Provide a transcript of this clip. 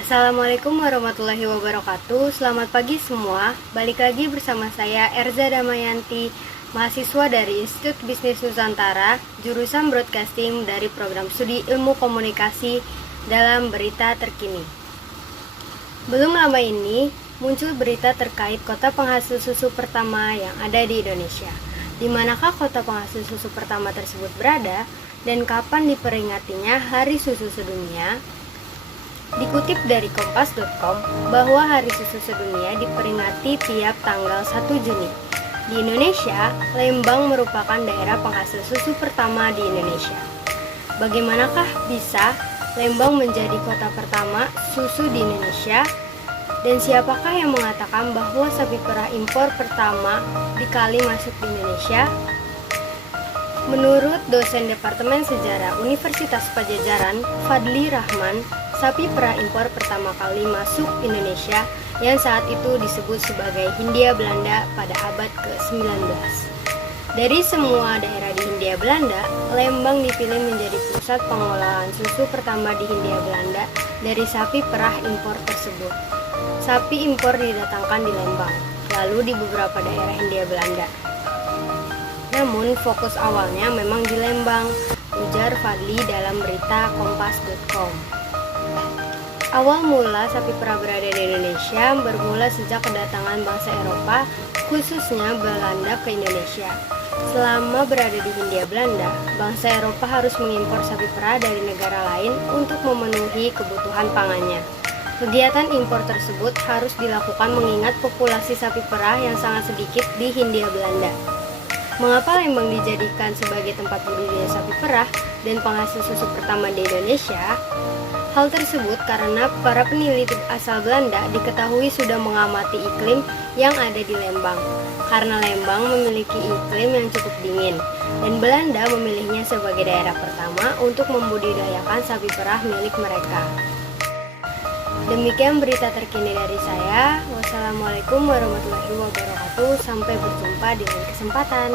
Assalamualaikum warahmatullahi wabarakatuh. Selamat pagi semua. Balik lagi bersama saya Erza Damayanti, mahasiswa dari Institut Bisnis Nusantara, jurusan Broadcasting dari program studi Ilmu Komunikasi dalam berita terkini. Belum lama ini muncul berita terkait kota penghasil susu pertama yang ada di Indonesia. Di manakah kota penghasil susu pertama tersebut berada dan kapan diperingatinya Hari Susu Sedunia? Dikutip dari kompas.com bahwa Hari Susu Sedunia diperingati tiap tanggal 1 Juni. Di Indonesia, Lembang merupakan daerah penghasil susu pertama di Indonesia. Bagaimanakah bisa Lembang menjadi kota pertama susu di Indonesia? Dan siapakah yang mengatakan bahwa sapi perah impor pertama dikali masuk di Indonesia? Menurut dosen Departemen Sejarah Universitas Padjadjaran, Fadli Rahman, sapi perah impor pertama kali masuk Indonesia yang saat itu disebut sebagai Hindia Belanda pada abad ke-19. Dari semua daerah di Hindia Belanda, Lembang dipilih menjadi pusat pengolahan susu pertama di Hindia Belanda dari sapi perah impor tersebut. Sapi impor didatangkan di Lembang, lalu di beberapa daerah Hindia Belanda. Namun fokus awalnya memang di Lembang, ujar Fadli dalam berita kompas.com. Awal mula sapi perah berada di Indonesia bermula sejak kedatangan bangsa Eropa, khususnya Belanda ke Indonesia. Selama berada di Hindia Belanda, bangsa Eropa harus mengimpor sapi perah dari negara lain untuk memenuhi kebutuhan pangannya. Kegiatan impor tersebut harus dilakukan mengingat populasi sapi perah yang sangat sedikit di Hindia Belanda. Mengapa Lembang dijadikan sebagai tempat budidaya sapi perah dan penghasil susu pertama di Indonesia? Hal tersebut karena para peneliti asal Belanda diketahui sudah mengamati iklim yang ada di Lembang. Karena Lembang memiliki iklim yang cukup dingin, dan Belanda memilihnya sebagai daerah pertama untuk membudidayakan sapi perah milik mereka. Demikian berita terkini dari saya. Wassalamualaikum warahmatullahi wabarakatuh. Sampai berjumpa di lain kesempatan.